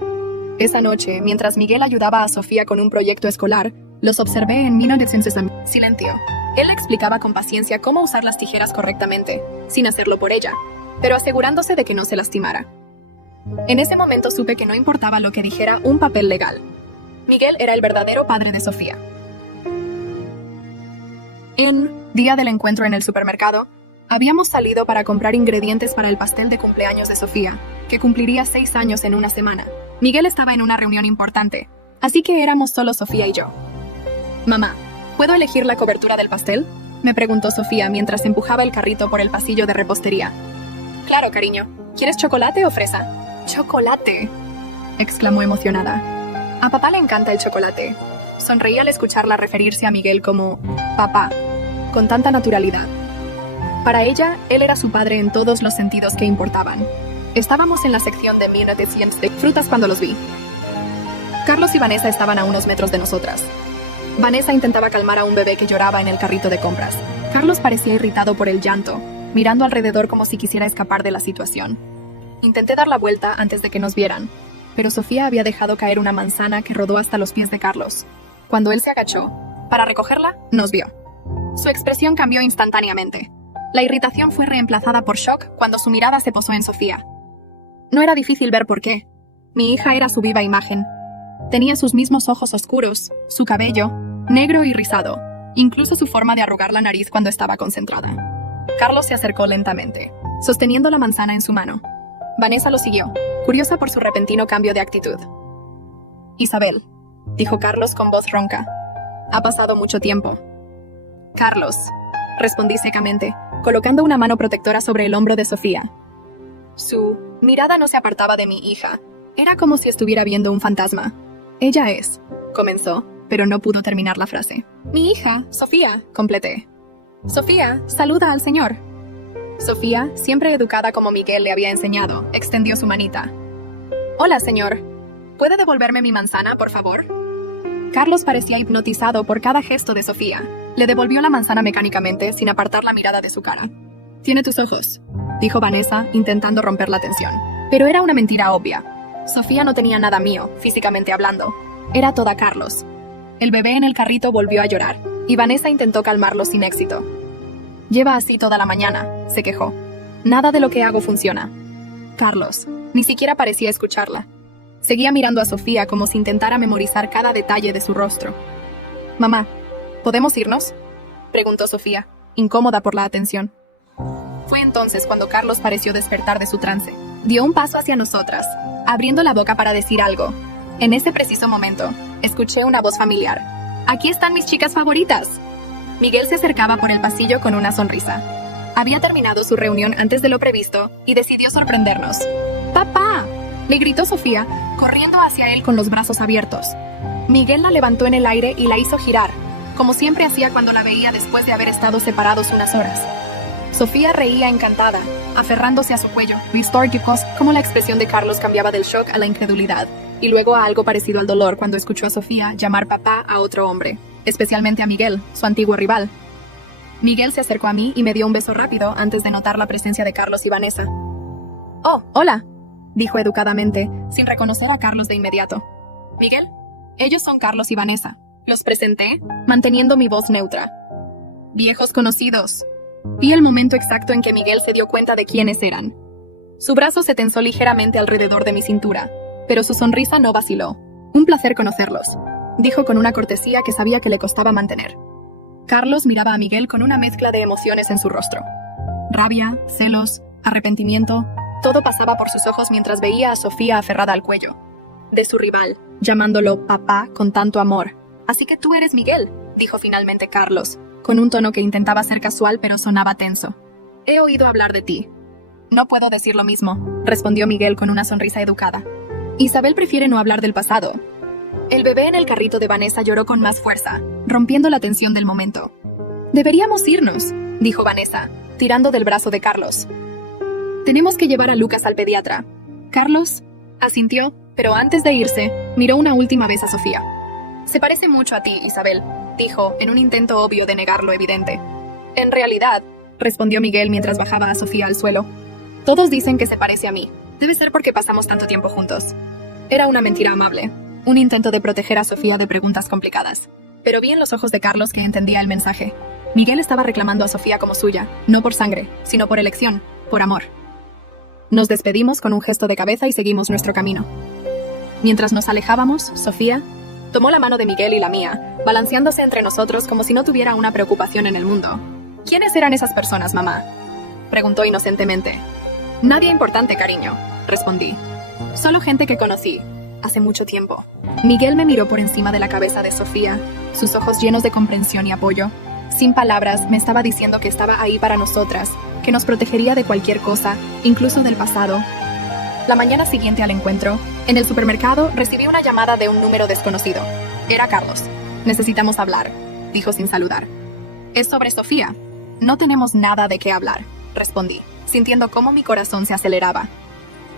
Esa noche, mientras Miguel ayudaba a Sofía con un proyecto escolar, los observé en silencio. Él le explicaba con paciencia cómo usar las tijeras correctamente, sin hacerlo por ella, pero asegurándose de que no se lastimara. En ese momento supe que no importaba lo que dijera un papel legal. Miguel era el verdadero padre de Sofía. En día del encuentro en el supermercado, habíamos salido para comprar ingredientes para el pastel de cumpleaños de Sofía, que cumpliría 6 años en una semana. Miguel estaba en una reunión importante, así que éramos solo Sofía y yo. Mamá, ¿puedo elegir la cobertura del pastel?, me preguntó Sofía mientras empujaba el carrito por el pasillo de repostería. Claro, cariño. ¿Quieres chocolate o fresa? ¡Chocolate!, exclamó emocionada. A papá le encanta el chocolate. Sonreí al escucharla referirse a Miguel como papá, con tanta naturalidad. Para ella, él era su padre en todos los sentidos que importaban. Estábamos en la sección de minutos de frutas cuando los vi. Carlos y Vanessa estaban a unos metros de nosotras. Vanessa intentaba calmar a un bebé que lloraba en el carrito de compras. Carlos parecía irritado por el llanto, mirando alrededor como si quisiera escapar de la situación. Intenté dar la vuelta antes de que nos vieran, pero Sofía había dejado caer una manzana que rodó hasta los pies de Carlos. Cuando él se agachó para recogerla, nos vio. Su expresión cambió instantáneamente. La irritación fue reemplazada por shock cuando su mirada se posó en Sofía. No era difícil ver por qué. Mi hija era su viva imagen. Tenía sus mismos ojos oscuros, su cabello, negro y rizado, incluso su forma de arrugar la nariz cuando estaba concentrada. Carlos se acercó lentamente, sosteniendo la manzana en su mano. Vanessa lo siguió, curiosa por su repentino cambio de actitud. Isabel, dijo Carlos con voz ronca. Ha pasado mucho tiempo. Carlos, respondí secamente, colocando una mano protectora sobre el hombro de Sofía. Su mirada no se apartaba de mi hija. Era como si estuviera viendo un fantasma. Ella es, comenzó, pero no pudo terminar la frase. Mi hija, Sofía, completé. Sofía, saluda al señor. Sofía, siempre educada como Miguel le había enseñado, extendió su manita. Hola, señor. ¿Puede devolverme mi manzana, por favor? Carlos parecía hipnotizado por cada gesto de Sofía. Le devolvió la manzana mecánicamente, sin apartar la mirada de su cara. Tiene tus ojos, dijo Vanessa, intentando romper la tensión. Pero era una mentira obvia. Sofía no tenía nada mío, físicamente hablando. Era toda Carlos. El bebé en el carrito volvió a llorar, y Vanessa intentó calmarlo sin éxito. Lleva así toda la mañana, se quejó. Nada de lo que hago funciona. Carlos, ni siquiera parecía escucharla. Seguía mirando a Sofía como si intentara memorizar cada detalle de su rostro. Mamá, ¿podemos irnos?, preguntó Sofía, incómoda por la atención. Fue entonces cuando Carlos pareció despertar de su trance. Dio un paso hacia nosotras, abriendo la boca para decir algo. En ese preciso momento, escuché una voz familiar. ¡Aquí están mis chicas favoritas! Miguel se acercaba por el pasillo con una sonrisa. Había terminado su reunión antes de lo previsto y decidió sorprendernos. ¡Papá!, le gritó Sofía, corriendo hacia él con los brazos abiertos. Miguel la levantó en el aire y la hizo girar, como siempre hacía cuando la veía después de haber estado separados unas horas. Sofía reía encantada, aferrándose a su cuello, como la expresión de Carlos cambiaba del shock a la incredulidad, y luego a algo parecido al dolor cuando escuchó a Sofía llamar papá a otro hombre, especialmente a Miguel, su antiguo rival. Miguel se acercó a mí y me dio un beso rápido antes de notar la presencia de Carlos y Vanessa. «Oh, hola», dijo educadamente, sin reconocer a Carlos de inmediato. «Miguel, ellos son Carlos y Vanessa». Los presenté, manteniendo mi voz neutra. «Viejos conocidos». Vi el momento exacto en que Miguel se dio cuenta de quiénes eran. Su brazo se tensó ligeramente alrededor de mi cintura, pero su sonrisa no vaciló. «Un placer conocerlos», dijo con una cortesía que sabía que le costaba mantener. Carlos miraba a Miguel con una mezcla de emociones en su rostro. Rabia, celos, arrepentimiento, todo pasaba por sus ojos mientras veía a Sofía aferrada al cuello de su rival, llamándolo papá con tanto amor. «Así que tú eres Miguel», dijo finalmente Carlos, con un tono que intentaba ser casual pero sonaba tenso. «He oído hablar de ti». «No puedo decir lo mismo», respondió Miguel con una sonrisa educada. «Isabel prefiere no hablar del pasado». El bebé en el carrito de Vanessa lloró con más fuerza, rompiendo la tensión del momento. «Deberíamos irnos», dijo Vanessa, tirando del brazo de Carlos. «Tenemos que llevar a Lucas al pediatra». Carlos asintió, pero antes de irse, miró una última vez a Sofía. «Se parece mucho a ti, Isabel», dijo, en un intento obvio de negar lo evidente. «En realidad», respondió Miguel mientras bajaba a Sofía al suelo, «todos dicen que se parece a mí. Debe ser porque pasamos tanto tiempo juntos». Era una mentira amable, un intento de proteger a Sofía de preguntas complicadas. Pero vi en los ojos de Carlos que entendía el mensaje. Miguel estaba reclamando a Sofía como suya, no por sangre, sino por elección, por amor. Nos despedimos con un gesto de cabeza y seguimos nuestro camino. Mientras nos alejábamos, Sofía tomó la mano de Miguel y la mía, balanceándose entre nosotros como si no tuviera una preocupación en el mundo. «¿Quiénes eran esas personas, mamá?», preguntó inocentemente. «Nadie importante, cariño», respondí. Solo gente que conocí, hace mucho tiempo. Miguel me miró por encima de la cabeza de Sofía, sus ojos llenos de comprensión y apoyo. Sin palabras, me estaba diciendo que estaba ahí para nosotras, que nos protegería de cualquier cosa, incluso del pasado. La mañana siguiente al encuentro, en el supermercado recibí una llamada de un número desconocido. Era Carlos. Necesitamos hablar, dijo sin saludar. Es sobre Sofía. No tenemos nada de qué hablar, respondí, sintiendo cómo mi corazón se aceleraba.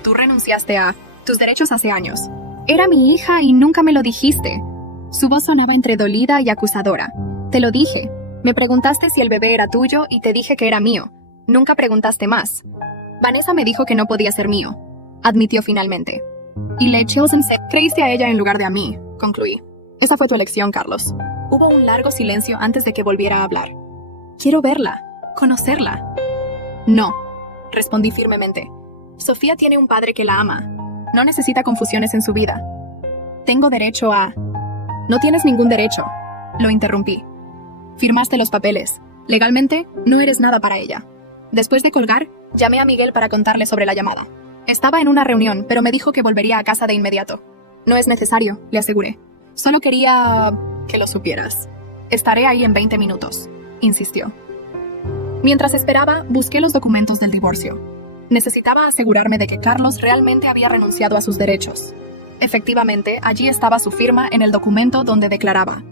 Tú renunciaste a tus derechos hace años. Era mi hija y nunca me lo dijiste. Su voz sonaba entre dolida y acusadora. Te lo dije. Me preguntaste si el bebé era tuyo y te dije que era mío. Nunca preguntaste más. Vanessa me dijo que no podía ser mío, admitió finalmente. Y le eché un se... Creíste a ella en lugar de a mí, concluí. Esa fue tu elección, Carlos. Hubo un largo silencio antes de que volviera a hablar. Quiero verla, conocerla. No, respondí firmemente. Sofía tiene un padre que la ama. No necesita confusiones en su vida. Tengo derecho a... No tienes ningún derecho, lo interrumpí. Firmaste los papeles. Legalmente, no eres nada para ella. Después de colgar, llamé a Miguel para contarle sobre la llamada. Estaba en una reunión, pero me dijo que volvería a casa de inmediato. No es necesario, le aseguré. Solo quería que lo supieras. Estaré ahí en 20 minutos, insistió. Mientras esperaba, busqué los documentos del divorcio. Necesitaba asegurarme de que Carlos realmente había renunciado a sus derechos. Efectivamente, allí estaba su firma en el documento donde declaraba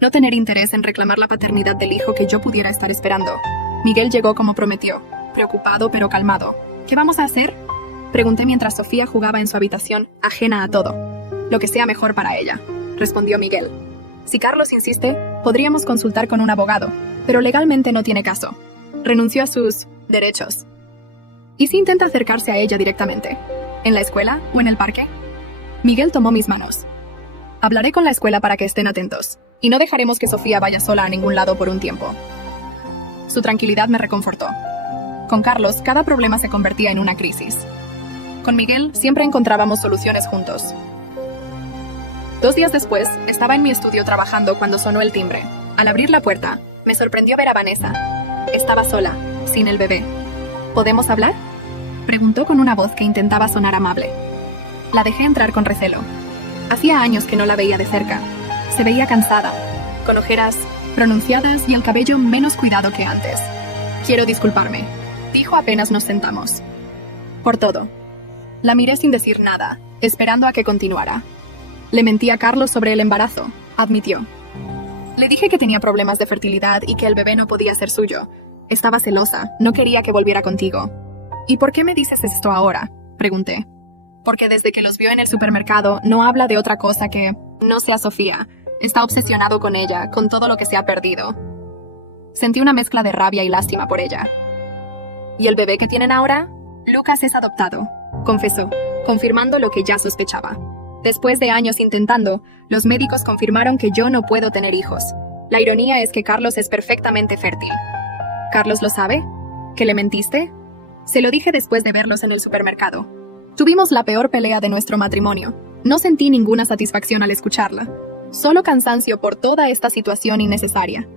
no tener interés en reclamar la paternidad del hijo que yo pudiera estar esperando. Miguel llegó como prometió, preocupado pero calmado. ¿Qué vamos a hacer?, pregunté mientras Sofía jugaba en su habitación, ajena a todo. Lo que sea mejor para ella, respondió Miguel. Si Carlos insiste, podríamos consultar con un abogado, pero legalmente no tiene caso. Renunció a sus derechos. ¿Y si intenta acercarse a ella directamente? ¿En la escuela o en el parque? Miguel tomó mis manos. Hablaré con la escuela para que estén atentos, y no dejaremos que Sofía vaya sola a ningún lado por un tiempo. Su tranquilidad me reconfortó. Con Carlos, cada problema se convertía en una crisis. Con Miguel, siempre encontrábamos soluciones juntos. 2 días después, estaba en mi estudio trabajando cuando sonó el timbre. Al abrir la puerta, me sorprendió ver a Vanessa. Estaba sola, sin el bebé. ¿Podemos hablar?, preguntó con una voz que intentaba sonar amable. La dejé entrar con recelo. Hacía años que no la veía de cerca. Se veía cansada, con ojeras pronunciadas y el cabello menos cuidado que antes. Quiero disculparme, dijo apenas nos sentamos. Por todo. La miré sin decir nada, esperando a que continuara. Le mentí a Carlos sobre el embarazo, admitió. Le dije que tenía problemas de fertilidad y que el bebé no podía ser suyo. Estaba celosa, no quería que volviera contigo. ¿Y por qué me dices esto ahora?, pregunté. Porque desde que los vio en el supermercado no habla de otra cosa que no sea Sofía. Está obsesionado con ella, con todo lo que se ha perdido. Sentí una mezcla de rabia y lástima por ella. ¿Y el bebé que tienen ahora? Lucas es adoptado, confesó, confirmando lo que ya sospechaba. Después de años intentando, los médicos confirmaron que yo no puedo tener hijos. La ironía es que Carlos es perfectamente fértil. ¿Carlos lo sabe? ¿Que le mentiste? Se lo dije después de verlos en el supermercado. Tuvimos la peor pelea de nuestro matrimonio. No sentí ninguna satisfacción al escucharla. Solo cansancio por toda esta situación innecesaria.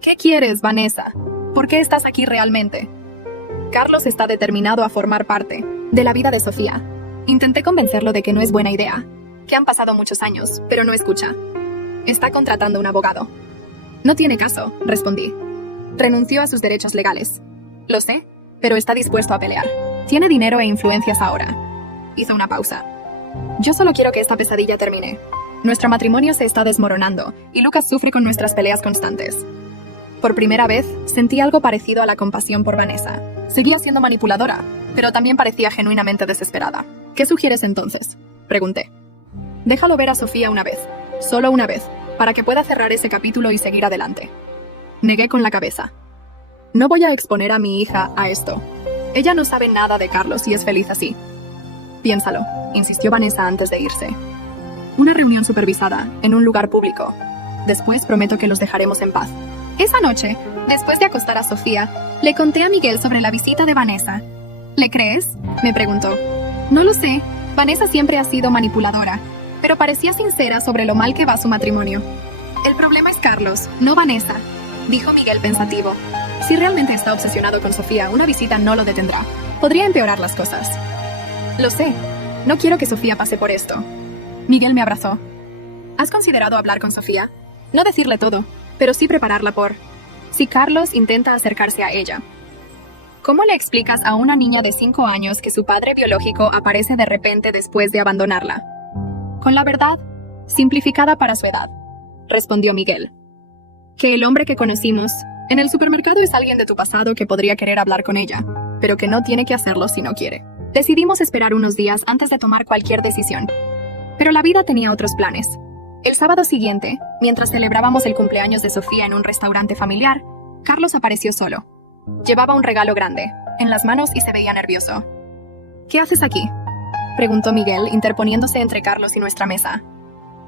¿Qué quieres, Vanessa? ¿Por qué estás aquí realmente? Carlos está determinado a formar parte de la vida de Sofía. Intenté convencerlo de que no es buena idea, que han pasado muchos años, pero no escucha. Está contratando un abogado. No tiene caso, respondí. Renunció a sus derechos legales. Lo sé, pero está dispuesto a pelear. Tiene dinero e influencias ahora. Hizo una pausa. Yo solo quiero que esta pesadilla termine. Nuestro matrimonio se está desmoronando y Lucas sufre con nuestras peleas constantes. Por primera vez, sentí algo parecido a la compasión por Vanessa. Seguía siendo manipuladora, pero también parecía genuinamente desesperada. ¿Qué sugieres entonces?, pregunté. Déjalo ver a Sofía una vez, solo una vez, para que pueda cerrar ese capítulo y seguir adelante. Negué con la cabeza. No voy a exponer a mi hija a esto. Ella no sabe nada de Carlos y es feliz así. Piénsalo, insistió Vanessa antes de irse. Una reunión supervisada, en un lugar público. Después prometo que los dejaremos en paz. Esa noche, después de acostar a Sofía, le conté a Miguel sobre la visita de Vanessa. ¿Le crees?, me preguntó. No lo sé, Vanessa siempre ha sido manipuladora, pero parecía sincera sobre lo mal que va su matrimonio. El problema es Carlos, no Vanessa, dijo Miguel pensativo. Si realmente está obsesionado con Sofía, una visita no lo detendrá. Podría empeorar las cosas. Lo sé. No quiero que Sofía pase por esto. Miguel me abrazó. ¿Has considerado hablar con Sofía? No decirle todo, pero sí prepararla por... si Carlos intenta acercarse a ella. ¿Cómo le explicas a una niña de 5 años que su padre biológico aparece de repente después de abandonarla? Con la verdad, simplificada para su edad, respondió Miguel. Que el hombre que conocimos en el supermercado es alguien de tu pasado que podría querer hablar con ella, pero que no tiene que hacerlo si no quiere. Decidimos esperar unos días antes de tomar cualquier decisión. Pero la vida tenía otros planes. El sábado siguiente, mientras celebrábamos el cumpleaños de Sofía en un restaurante familiar, Carlos apareció solo. Llevaba un regalo grande en las manos y se veía nervioso. ¿Qué haces aquí?, preguntó Miguel, interponiéndose entre Carlos y nuestra mesa.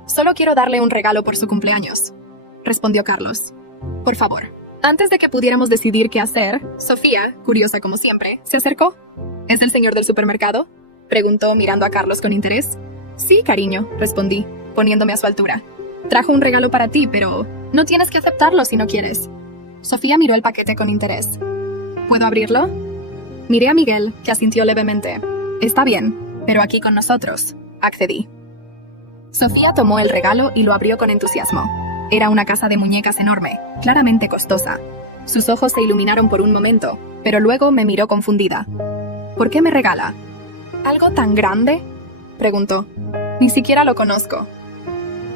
Solo quiero darle un regalo por su cumpleaños, respondió Carlos. Por favor. Antes de que pudiéramos decidir qué hacer, Sofía, curiosa como siempre, se acercó. ¿Es el señor del supermercado?, preguntó mirando a Carlos con interés. Sí, cariño, respondí, poniéndome a su altura. Trajo un regalo para ti, pero no tienes que aceptarlo si no quieres. Sofía miró el paquete con interés. ¿Puedo abrirlo? Miré a Miguel, que asintió levemente. Está bien, pero aquí con nosotros, accedí. Sofía tomó el regalo y lo abrió con entusiasmo. Era una casa de muñecas enorme, claramente costosa. Sus ojos se iluminaron por un momento, pero luego me miró confundida. ¿Por qué me regala? ¿Algo tan grande?, preguntó. Ni siquiera lo conozco.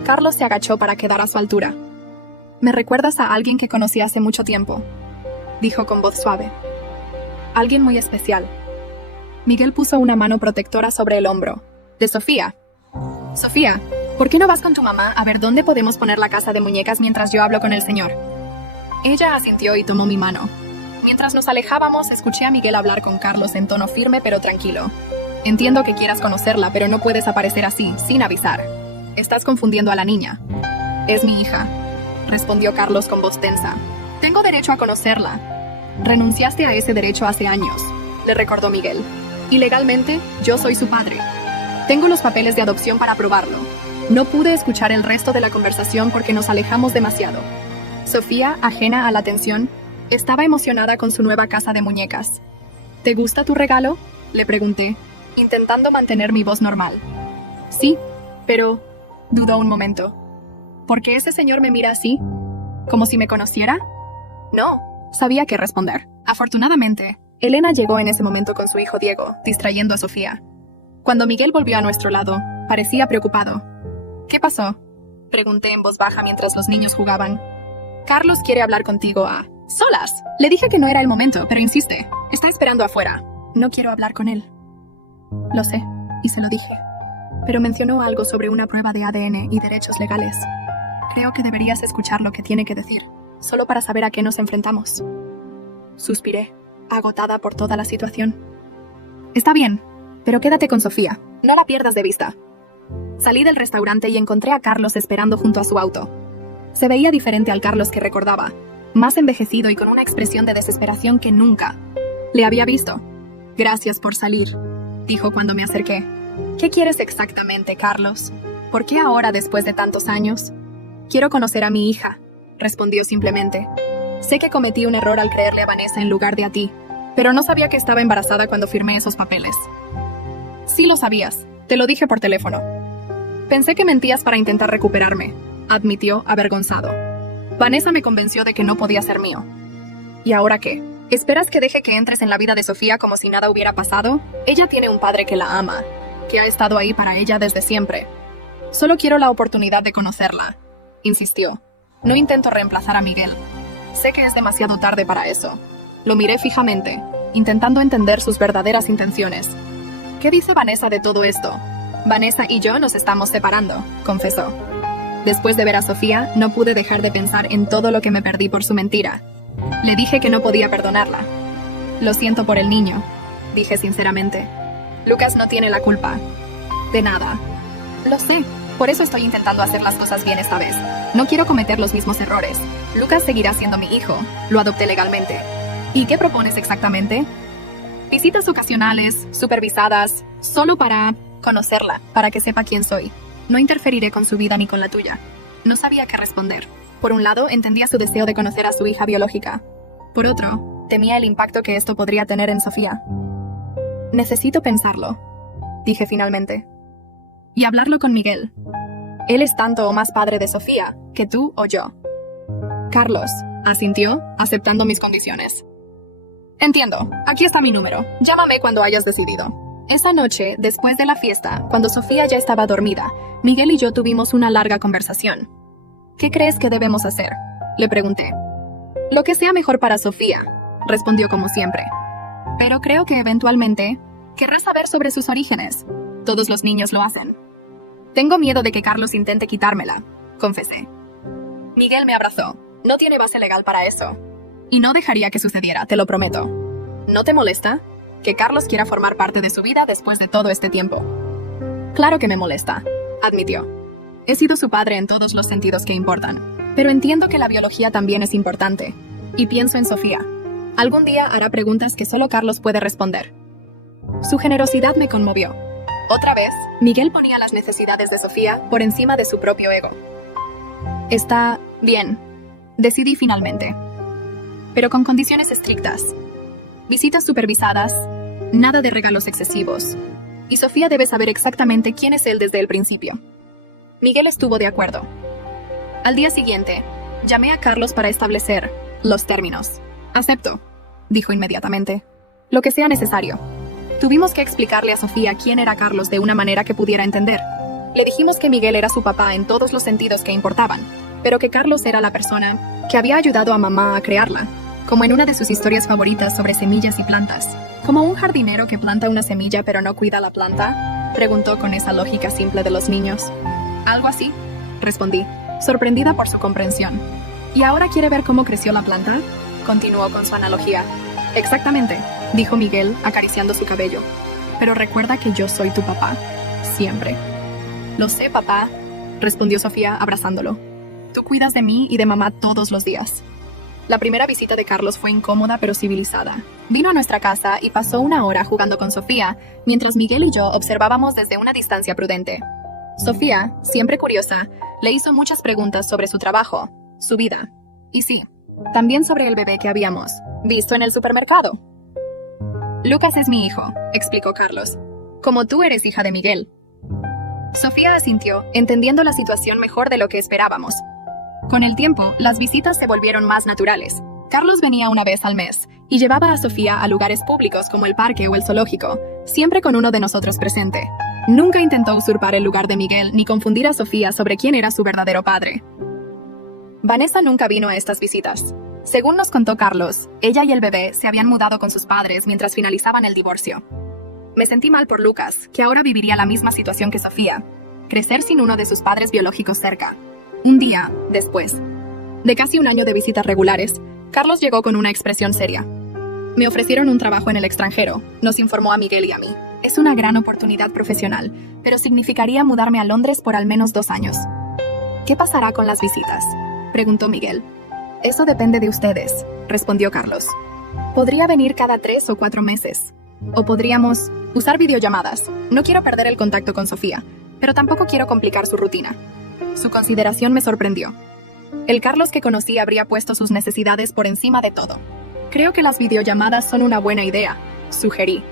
Carlos se agachó para quedar a su altura. «Me recuerdas a alguien que conocí hace mucho tiempo», dijo con voz suave. «Alguien muy especial». Miguel puso una mano protectora sobre el hombro. «De Sofía». «Sofía, ¿por qué no vas con tu mamá a ver dónde podemos poner la casa de muñecas mientras yo hablo con el señor?» Ella asintió y tomó mi mano. Mientras nos alejábamos, escuché a Miguel hablar con Carlos en tono firme pero tranquilo. «Entiendo que quieras conocerla, pero no puedes aparecer así, sin avisar. Estás confundiendo a la niña». «Es mi hija», respondió Carlos con voz tensa. «Tengo derecho a conocerla». «Renunciaste a ese derecho hace años», le recordó Miguel. «Y legalmente, yo soy su padre. Tengo los papeles de adopción para probarlo». No pude escuchar el resto de la conversación porque nos alejamos demasiado. Sofía, ajena a la tensión, estaba emocionada con su nueva casa de muñecas. «¿Te gusta tu regalo?», le pregunté, intentando mantener mi voz normal. «Sí, pero...», dudó un momento. ¿Por qué ese señor me mira así? ¿Como si me conociera? No, sabía qué responder. Afortunadamente, Elena llegó en ese momento con su hijo Diego, distrayendo a Sofía. Cuando Miguel volvió a nuestro lado, parecía preocupado. ¿Qué pasó?, pregunté en voz baja mientras los niños jugaban. Carlos quiere hablar contigo a solas. Le dije que no era el momento, pero insiste. Está esperando afuera. No quiero hablar con él. Lo sé, y se lo dije. Pero mencionó algo sobre una prueba de ADN y derechos legales. Creo que deberías escuchar lo que tiene que decir, solo para saber a qué nos enfrentamos. Suspiré, agotada por toda la situación. Está bien, pero quédate con Sofía. No la pierdas de vista. Salí del restaurante y encontré a Carlos esperando junto a su auto. Se veía diferente al Carlos que recordaba, más envejecido y con una expresión de desesperación que nunca le había visto. «Gracias por salir», dijo cuando me acerqué. «¿Qué quieres exactamente, Carlos? ¿Por qué ahora después de tantos años?» «Quiero conocer a mi hija», respondió simplemente. «Sé que cometí un error al creerle a Vanessa en lugar de a ti, pero no sabía que estaba embarazada cuando firmé esos papeles». «Sí lo sabías, te lo dije por teléfono». «Pensé que mentías para intentar recuperarme», admitió, avergonzado. «Vanessa me convenció de que no podía ser mío». «¿Y ahora qué? ¿Esperas que deje que entres en la vida de Sofía como si nada hubiera pasado? Ella tiene un padre que la ama, que ha estado ahí para ella desde siempre. Solo quiero la oportunidad de conocerla», insistió. «No intento reemplazar a Miguel. Sé que es demasiado tarde para eso». Lo miré fijamente, intentando entender sus verdaderas intenciones. «¿Qué dice Vanessa de todo esto?» «Vanessa y yo nos estamos separando», confesó. Después de ver a Sofía, no pude dejar de pensar en todo lo que me perdí por su mentira. Le dije que no podía perdonarla. «Lo siento por el niño», dije sinceramente. «Lucas no tiene la culpa». «De nada». «Lo sé. Por eso estoy intentando hacer las cosas bien esta vez. No quiero cometer los mismos errores. Lucas seguirá siendo mi hijo. Lo adopté legalmente». «¿Y qué propones exactamente?» «Visitas ocasionales, supervisadas, solo para conocerla, para que sepa quién soy. No interferiré con su vida ni con la tuya». No sabía qué responder. Por un lado, entendía su deseo de conocer a su hija biológica. Por otro, temía el impacto que esto podría tener en Sofía. «Necesito pensarlo», dije finalmente. Y hablarlo con Miguel. Él es tanto o más padre de Sofía que tú o yo. Carlos asintió, aceptando mis condiciones. Entiendo, aquí está mi número. Llámame cuando hayas decidido. Esa noche, después de la fiesta, cuando Sofía ya estaba dormida, Miguel y yo tuvimos una larga conversación. ¿Qué crees que debemos hacer?, le pregunté. Lo que sea mejor para Sofía, respondió como siempre. Pero creo que eventualmente querrá saber sobre sus orígenes. Todos los niños lo hacen. Tengo miedo de que Carlos intente quitármela, confesé. Miguel me abrazó. No tiene base legal para eso. Y no dejaría que sucediera, te lo prometo. ¿No te molesta que Carlos quiera formar parte de su vida después de todo este tiempo? Claro que me molesta, admitió. He sido su padre en todos los sentidos que importan, pero entiendo que la biología también es importante. Y pienso en Sofía. Algún día hará preguntas que solo Carlos puede responder. Su generosidad me conmovió. Otra vez, Miguel ponía las necesidades de Sofía por encima de su propio ego. Está bien, decidí finalmente. Pero con condiciones estrictas. Visitas supervisadas, nada de regalos excesivos. Y Sofía debe saber exactamente quién es él desde el principio. Miguel estuvo de acuerdo. Al día siguiente, llamé a Carlos para establecer los términos. Acepto, dijo inmediatamente. Lo que sea necesario. Tuvimos que explicarle a Sofía quién era Carlos de una manera que pudiera entender. Le dijimos que Miguel era su papá en todos los sentidos que importaban, pero que Carlos era la persona que había ayudado a mamá a crearla, como en una de sus historias favoritas sobre semillas y plantas. ¿Como un jardinero que planta una semilla pero no cuida la planta?, preguntó con esa lógica simple de los niños. Algo así, respondí, sorprendida por su comprensión. ¿Y ahora quiere ver cómo creció la planta?, continuó con su analogía. Exactamente, dijo Miguel, acariciando su cabello. Pero recuerda que yo soy tu papá, siempre. Lo sé, papá, respondió Sofía, abrazándolo. Tú cuidas de mí y de mamá todos los días. La primera visita de Carlos fue incómoda pero civilizada. Vino a nuestra casa y pasó una hora jugando con Sofía, mientras Miguel y yo observábamos desde una distancia prudente. Sofía, siempre curiosa, le hizo muchas preguntas sobre su trabajo, su vida. Y sí, también sobre el bebé que habíamos visto en el supermercado. Lucas es mi hijo, explicó Carlos. Como tú eres hija de Miguel. Sofía asintió, entendiendo la situación mejor de lo que esperábamos. Con el tiempo, las visitas se volvieron más naturales. Carlos venía una vez al mes y llevaba a Sofía a lugares públicos como el parque o el zoológico, siempre con uno de nosotros presente. Nunca intentó usurpar el lugar de Miguel ni confundir a Sofía sobre quién era su verdadero padre. Vanessa nunca vino a estas visitas. Según nos contó Carlos, ella y el bebé se habían mudado con sus padres mientras finalizaban el divorcio. Me sentí mal por Lucas, que ahora viviría la misma situación que Sofía, crecer sin uno de sus padres biológicos cerca. Un día, después de casi un año de visitas regulares, Carlos llegó con una expresión seria. Me ofrecieron un trabajo en el extranjero, nos informó a Miguel y a mí. Es una gran oportunidad profesional, pero significaría mudarme a Londres por al menos 2 años. ¿Qué pasará con las visitas?, preguntó Miguel. Eso depende de ustedes, respondió Carlos. Podría venir cada 3 o 4 meses. O podríamos usar videollamadas. No quiero perder el contacto con Sofía, pero tampoco quiero complicar su rutina. Su consideración me sorprendió. El Carlos que conocí habría puesto sus necesidades por encima de todo. Creo que las videollamadas son una buena idea, sugerí.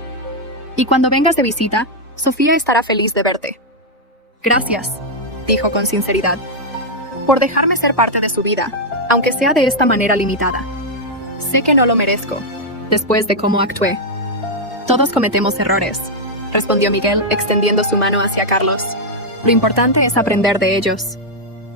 Y cuando vengas de visita, Sofía estará feliz de verte. Gracias, dijo con sinceridad, por dejarme ser parte de su vida, aunque sea de esta manera limitada. Sé que no lo merezco, después de cómo actué. Todos cometemos errores, respondió Miguel, extendiendo su mano hacia Carlos. Lo importante es aprender de ellos.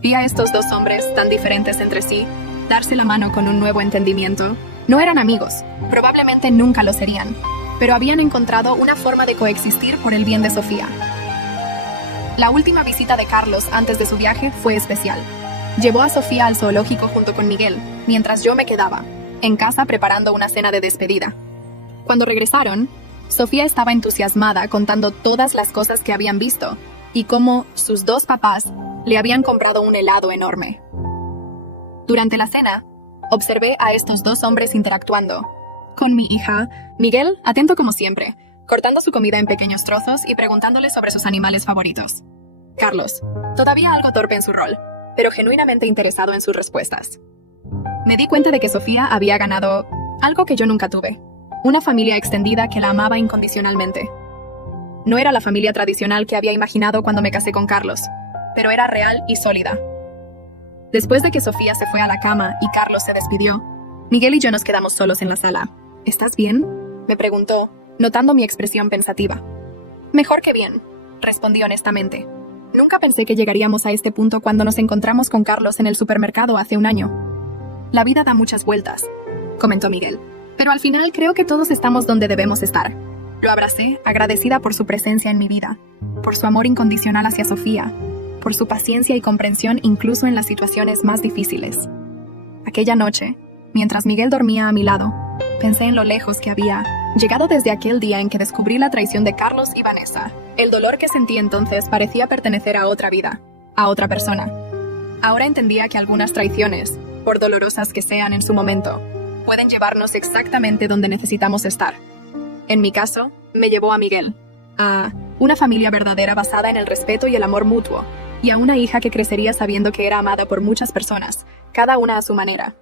Vi a estos 2 hombres, tan diferentes entre sí, darse la mano con un nuevo entendimiento. No eran amigos, probablemente nunca lo serían, pero habían encontrado una forma de coexistir por el bien de Sofía. La última visita de Carlos antes de su viaje fue especial. Llevó a Sofía al zoológico junto con Miguel, mientras yo me quedaba en casa preparando una cena de despedida. Cuando regresaron, Sofía estaba entusiasmada contando todas las cosas que habían visto y cómo sus 2 papás le habían comprado un helado enorme. Durante la cena, observé a estos 2 hombres interactuando con mi hija, Miguel, atento como siempre, cortando su comida en pequeños trozos y preguntándole sobre sus animales favoritos. Carlos, todavía algo torpe en su rol, pero genuinamente interesado en sus respuestas. Me di cuenta de que Sofía había ganado algo que yo nunca tuve, una familia extendida que la amaba incondicionalmente. No era la familia tradicional que había imaginado cuando me casé con Carlos, pero era real y sólida. Después de que Sofía se fue a la cama y Carlos se despidió, Miguel y yo nos quedamos solos en la sala. ¿Estás bien?, me preguntó, notando mi expresión pensativa. Mejor que bien, respondí honestamente. Nunca pensé que llegaríamos a este punto cuando nos encontramos con Carlos en el supermercado hace un año. La vida da muchas vueltas, comentó Miguel, pero al final creo que todos estamos donde debemos estar. Lo abracé, agradecida por su presencia en mi vida, por su amor incondicional hacia Sofía, por su paciencia y comprensión incluso en las situaciones más difíciles. Aquella noche, mientras Miguel dormía a mi lado, pensé en lo lejos que había llegado desde aquel día en que descubrí la traición de Carlos y Vanessa. El dolor que sentí entonces parecía pertenecer a otra vida, a otra persona. Ahora entendía que algunas traiciones, por dolorosas que sean en su momento, pueden llevarnos exactamente donde necesitamos estar. En mi caso, me llevó a Miguel, a una familia verdadera basada en el respeto y el amor mutuo, y a una hija que crecería sabiendo que era amada por muchas personas, cada una a su manera.